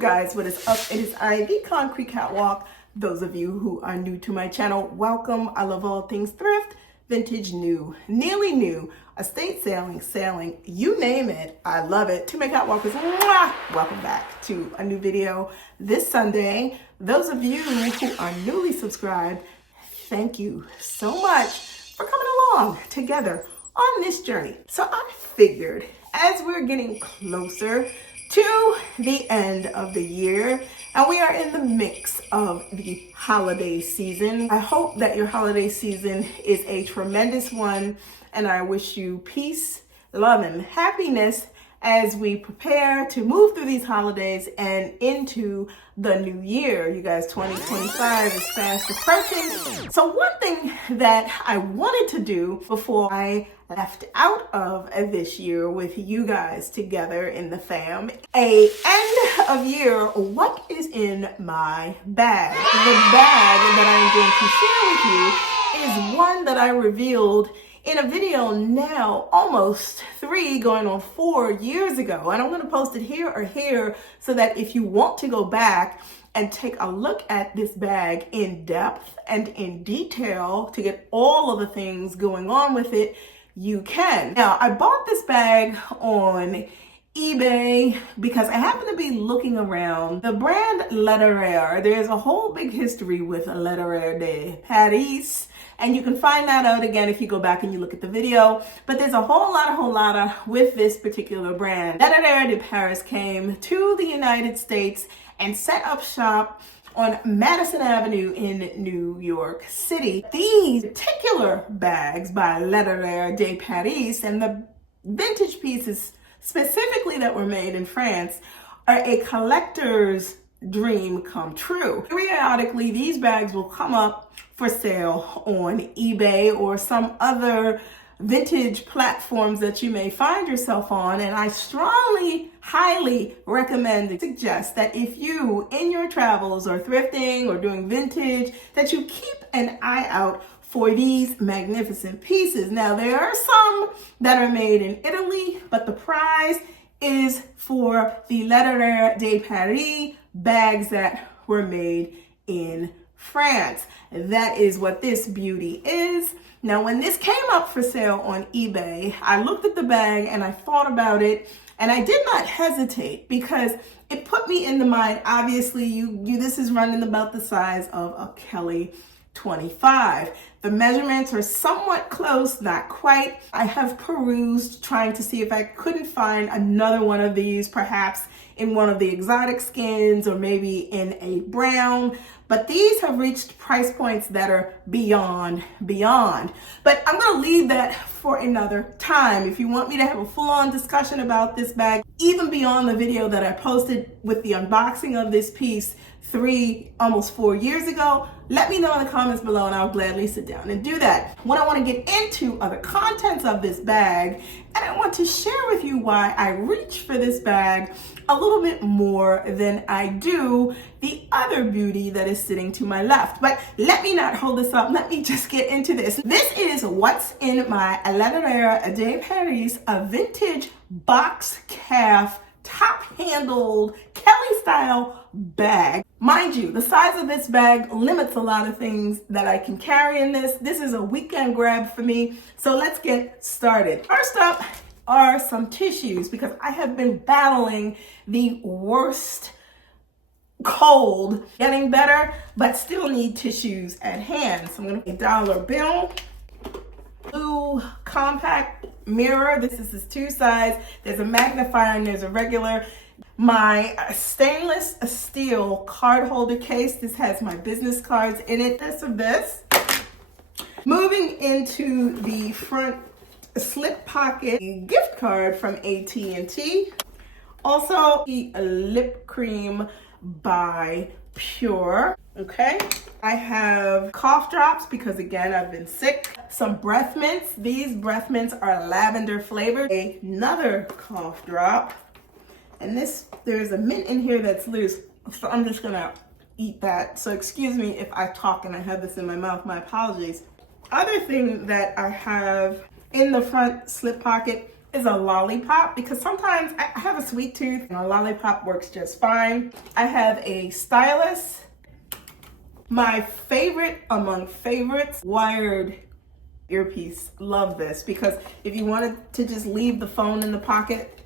guys, what is up? It is I, the Concrete Catwalk. Those of you who are new to my channel, welcome. I love all things thrift, vintage, new, nearly new, estate sailing, you name it. I love it. To my Catwalkers, welcome back to a new video this Sunday. Those of you who are newly subscribed, thank you so much for coming along together on this journey. So I figured as we're getting closer to the end of the year, and we are in the mix of the holiday season. I hope that your holiday season is a tremendous one, and I wish you peace, love, and happiness as we prepare to move through these holidays and into the new year. You guys, 2025 is fast approaching. So one thing that I wanted to do before I left out of this year with you guys together in the fam, a end of year, what is in my bag? The bag that I'm going to share with you is one that I revealed in a video now almost 3 going on 4 years ago. And I'm going to post it here or here so that if you want to go back and take a look at this bag in depth and in detail to get all of the things going on with it, you can. Now, I bought this bag on eBay because I happen to be looking around the brand Lederer. There's a whole big history with Lederer de Paris, and you can find that out again if you go back and you look at the video. But there's a whole lot with this particular brand. Lederer de Paris came to the United States and set up shop on Madison Avenue in New York City. These particular bags by Lederer de Paris and the vintage pieces specifically that were made in France are a collector's dream come true. Periodically, these bags will come up for sale on eBay or some other vintage platforms that you may find yourself on, and I strongly, highly recommend and suggest that if you, in your travels or thrifting or doing vintage, that you keep an eye out for these magnificent pieces. Now, there are some that are made in Italy, but the prize is for the Lederer de Paris bags that were made in France. That is what this beauty is. Now, when this came up for sale on eBay, I looked at the bag and I thought about it, and I did not hesitate because it put me in the mind. Obviously, this is running about the size of a Kelly 25. The measurements are somewhat close, not quite. I have perused trying to see if I couldn't find another one of these, perhaps in one of the exotic skins or maybe in a brown, but these have reached price points that are beyond. But I'm going to leave that for another time. If you want me to have a full-on discussion about this bag, even beyond the video that I posted with the unboxing of this piece almost 4 years ago, let me know in the comments below and I'll gladly sit down and do that. What I want to get into are the contents of this bag, and I want to share with you why I reach for this bag a little bit more than I do the other beauty that is sitting to my left. But let me not hold this up. Let me just get into this. This is what's in my Lederer de Paris, a vintage box calf, top-handled Kelly style bag. Mind you, the size of this bag limits a lot of things that I can carry in this. This is a weekend grab for me. So let's get started. First up are some tissues because I have been battling the worst cold, getting better, but still need tissues at hand. So I'm gonna get a $1 bill, blue compact mirror. This is 2 sides. There's a magnifier and there's a regular. My stainless steel card holder case. This has my business cards in it. This. Moving into the front slip pocket, a gift card from AT&T. Also, the lip cream by Pure. Okay. I have cough drops because again, I've been sick. Some breath mints. These breath mints are lavender flavored. Another cough drop. And there's a mint in here that's loose, so I'm just gonna eat that. So excuse me if I talk and I have this in my mouth, my apologies. Other thing that I have in the front slip pocket is a lollipop, because sometimes I have a sweet tooth and a lollipop works just fine. I have a stylus. My favorite among favorites, wired earpiece. Love this, because if you wanted to just leave the phone in the pocket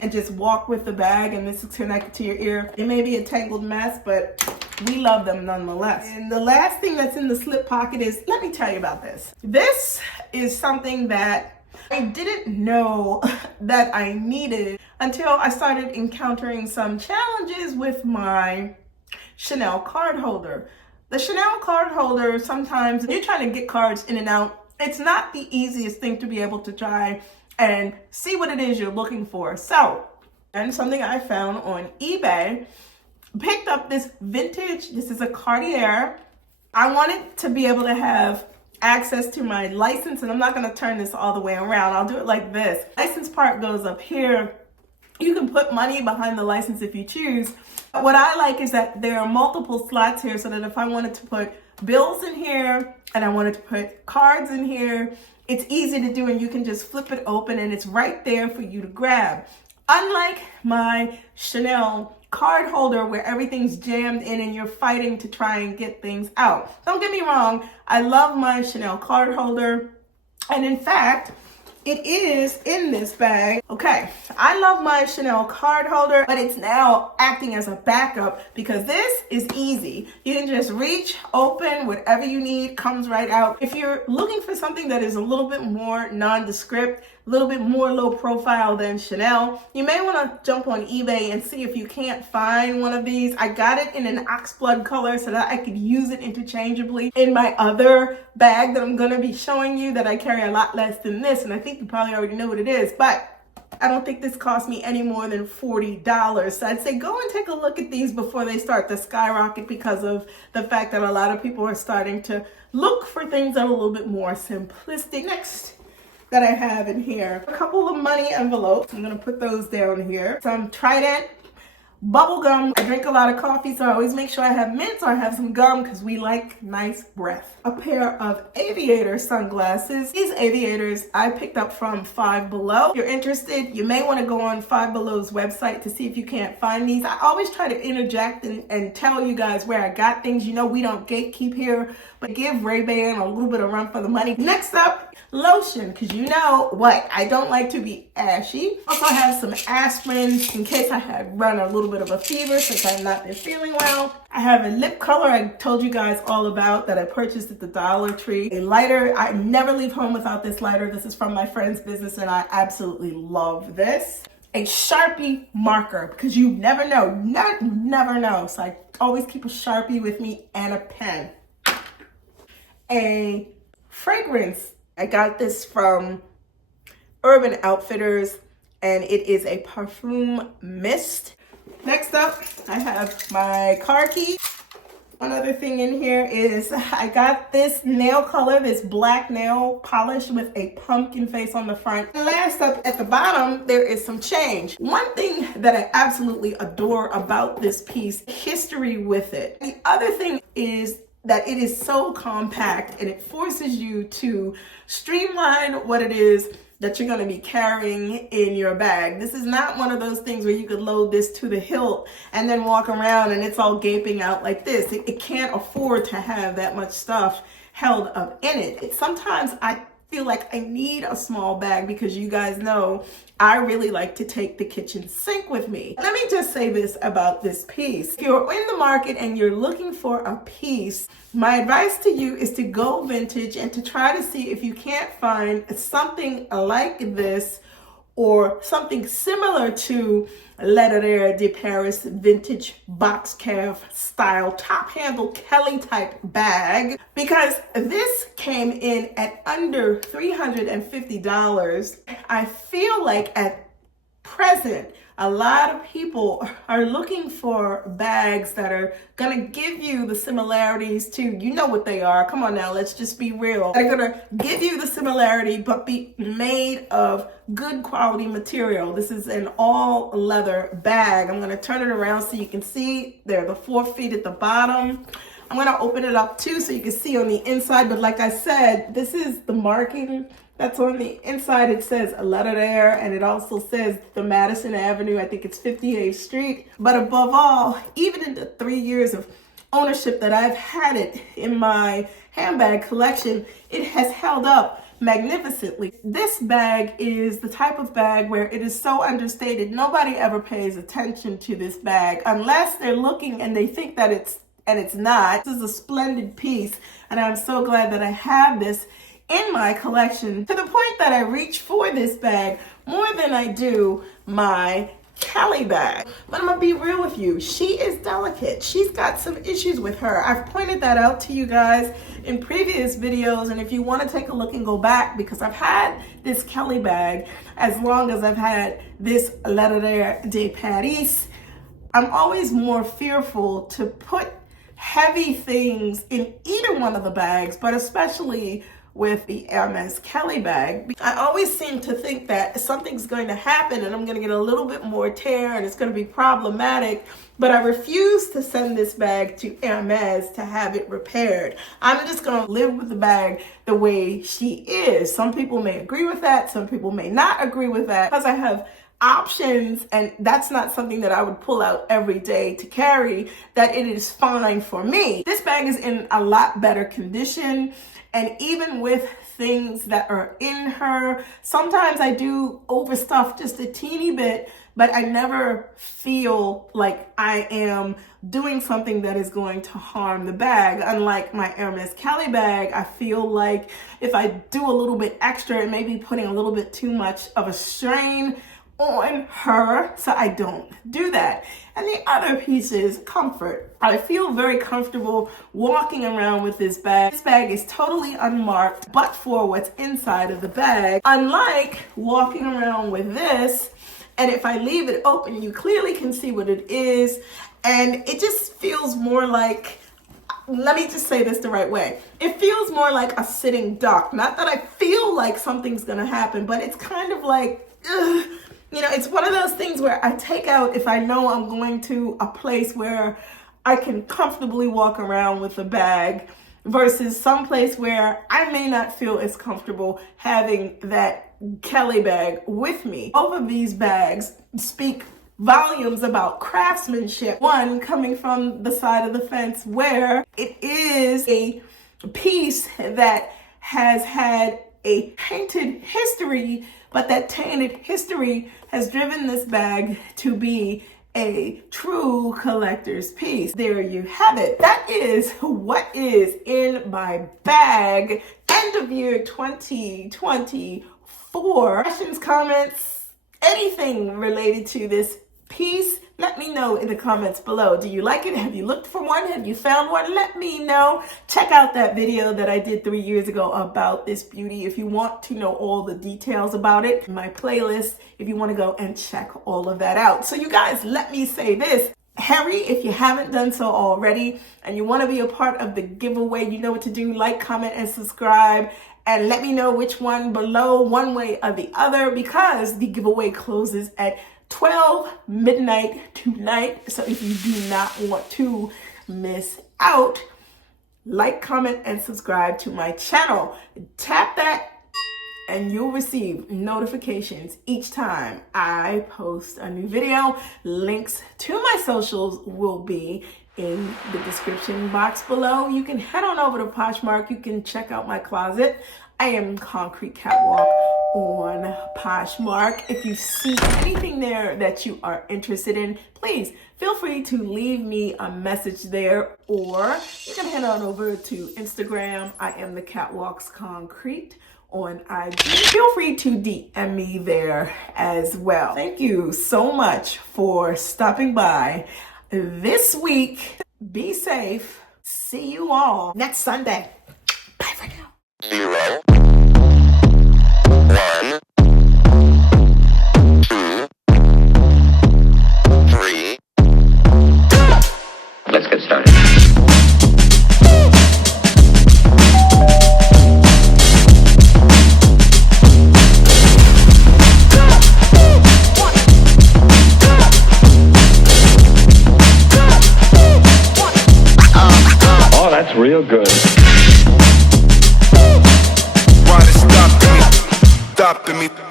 and just walk with the bag and this is connected to your ear, it may be a tangled mess, but we love them nonetheless. And the last thing that's in the slip pocket is, let me tell you about this. This is something that I didn't know that I needed until I started encountering some challenges with my Chanel card holder. The Chanel card holder, sometimes when you're trying to get cards in and out, it's not the easiest thing to be able to try and see what it is you're looking for. So, and something I found on eBay, picked up this vintage, this is a Cartier. I wanted to be able to have access to my license, and I'm not gonna turn this all the way around. I'll do it like this. License part goes up here. You can put money behind the license if you choose. What I like is that there are multiple slots here, so that if I wanted to put bills in here and I wanted to put cards in here, it's easy to do, and you can just flip it open and it's right there for you to grab. Unlike my Chanel card holder where everything's jammed in and you're fighting to try and get things out. Don't get me wrong, I love my Chanel card holder, and in fact, it is in this bag. Okay, I love my Chanel card holder, but it's now acting as a backup because this is easy. You can just reach, open, whatever you need comes right out. If you're looking for something that is a little bit more nondescript, a little bit more low profile than Chanel, you may want to jump on eBay and see if you can't find one of these. I got it in an oxblood color so that I could use it interchangeably in my other bag that I'm going to be showing you, that I carry a lot less than this, and I think you probably already know what it is, but I don't think this cost me any more than $40. So I'd say go and take a look at these before they start to skyrocket, because of the fact that a lot of people are starting to look for things that are a little bit more simplistic. Next that I have in here, a couple of money envelopes. I'm gonna put those down here. Some Trident bubble gum. I drink a lot of coffee, so I always make sure I have mints or I have some gum because we like nice breath. A pair of aviator sunglasses. These aviators I picked up from Five Below. If you're interested, you may want to go on Five Below's website to see if you can't find these. I always try to interject and tell you guys where I got things. You know, we don't gatekeep here, but give Ray-Ban a little bit of run for the money. Next up, lotion, because you know what, I don't like to be ashy. Also have some aspirin in case I had run a little bit of a fever since I've not been feeling well. I have a lip color I told you guys all about that I purchased at the Dollar Tree. A lighter, I never leave home without this lighter. This is from my friend's business and I absolutely love this. A Sharpie marker, because you never know, never know. So I always keep a Sharpie with me and a pen. A fragrance. I got this from Urban Outfitters and it is a perfume mist. Next up, I have my car key. One other thing in here is I got this nail color, this black nail polish with a pumpkin face on the front. And last up at the bottom, there is some change. One thing that I absolutely adore about this piece, history with it. The other thing is that it is so compact and it forces you to streamline what it is that you're going to be carrying in your bag. This is not one of those things where you could load this to the hilt and then walk around and it's all gaping out like this. It can't afford to have that much stuff held up in it. Sometimes I feel like I need a small bag because you guys know I really like to take the kitchen sink with me. Let me just say this about this piece. If you're in the market and you're looking for a piece, my advice to you is to go vintage and to try to see if you can't find something like this or something similar to Lederer de Paris vintage box calf style top handle Kelly type bag, because this came in at under $350. I feel like at present, a lot of people are looking for bags that are gonna give you the similarities to, you know what they are, come on now, let's just be real. They're gonna give you the similarity but be made of good quality material. This is an all leather bag. I'm gonna turn it around so you can see there are the 4 feet at the bottom. I'm gonna open it up too so you can see on the inside, but like I said, this is the marking That's on the inside. It says Lederer, and it also says the Madison Avenue. I think it's 58th Street. But above all, even in the 3 years of ownership that I've had it in my handbag collection, it has held up magnificently. This bag is the type of bag where it is so understated. Nobody ever pays attention to this bag unless they're looking and they think that it's not. This is a splendid piece, and I'm so glad that I have this in my collection, to the point that I reach for this bag more than I do my Kelly bag. But I'm gonna be real with you, she is delicate. She's got some issues with her. I've pointed that out to you guys in previous videos, and if you want to take a look and go back, because I've had this Kelly bag as long as I've had this Lederer de Paris, I'm always more fearful to put heavy things in either one of the bags, but especially with the Hermes Kelly bag. I always seem to think that something's going to happen and I'm going to get a little bit more tear and it's going to be problematic, but I refuse to send this bag to Hermes to have it repaired. I'm just going to live with the bag the way she is. Some people may agree with that, some people may not agree with that, because I have options, and that's not something that I would pull out every day to carry, that it is fine for me. This bag is in a lot better condition, and even with things that are in her, sometimes I do overstuff just a teeny bit, but I never feel like I am doing something that is going to harm the bag. Unlike my Hermes Kelly bag, I feel like if I do a little bit extra, it may be putting a little bit too much of a strain on her, so I don't do that. And the other piece is comfort. I feel very comfortable walking around with this bag. This bag is totally unmarked, but for what's inside of the bag. Unlike walking around with this, and if I leave it open, you clearly can see what it is, and it just feels more like, let me just say this the right way. It feels more like a sitting duck. Not that I feel like something's gonna happen, but it's kind of like, ugh. You know, it's one of those things where I take out if I know I'm going to a place where I can comfortably walk around with a bag, versus some place where I may not feel as comfortable having that Kelly bag with me. Both of these bags speak volumes about craftsmanship. One coming from the side of the fence where it is a piece that has had a tainted history, but that tainted history has driven this bag to be a true collector's piece. There you have it. That is what is in my bag. End of year 2024. Questions, comments, anything related to this piece, let me know in the comments below. Do you like it? Have you looked for one? Have you found one? Let me know. Check out that video that I did 3 years ago about this beauty if you want to know all the details about it. In my playlist, if you want to go and check all of that out. So you guys, let me say this. Hurry if you haven't done so already and you want to be a part of the giveaway. You know what to do. Like, comment, and subscribe. And let me know which one below, one way or the other, because the giveaway closes at 12 midnight tonight. So if you do not want to miss out, like, comment, and subscribe to my channel. Tap that and you'll receive notifications each time I post a new video. Links to my socials will be in the description box below. You can head on over to Poshmark. You can check out my closet. I am Concrete Catwalk on Poshmark. If you see anything there that you are interested in, please feel free to leave me a message there, or you can head on over to Instagram. I am the Catwalks Concrete on IG. Feel free to DM me there as well. Thank you so much for stopping by this week. Be safe. See you all next Sunday. Bye for now. 0, 1, 2, 3. Let's get started. Oh, that's real good. Why to stop me? me.